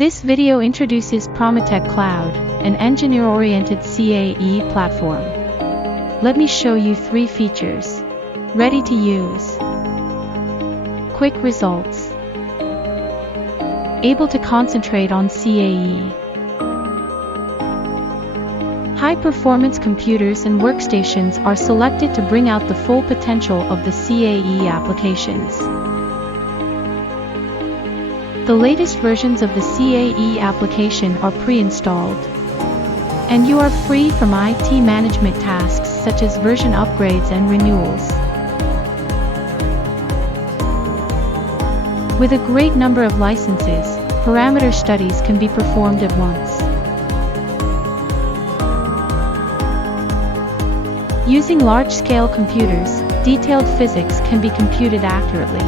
This video introduces Prometech Cloud, an engineer-oriented CAE platform. Let me show you 3 features. Ready to use. Quick results. Able to concentrate on CAE. High-performance computers and workstations are selected to bring out the full potential of the CAE applications. The latest versions of the CAE application are pre-installed, and you are free from IT management tasks such as version upgrades and renewals. With a great number of licenses, parameter studies can be performed at once. Using large-scale computers, detailed physics can be computed accurately.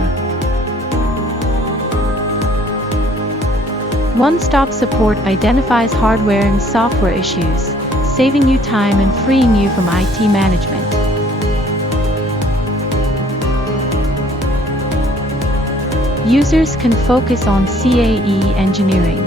One-stop support identifies hardware and software issues, saving you time and freeing you from IT management. Users can focus on CAE engineering.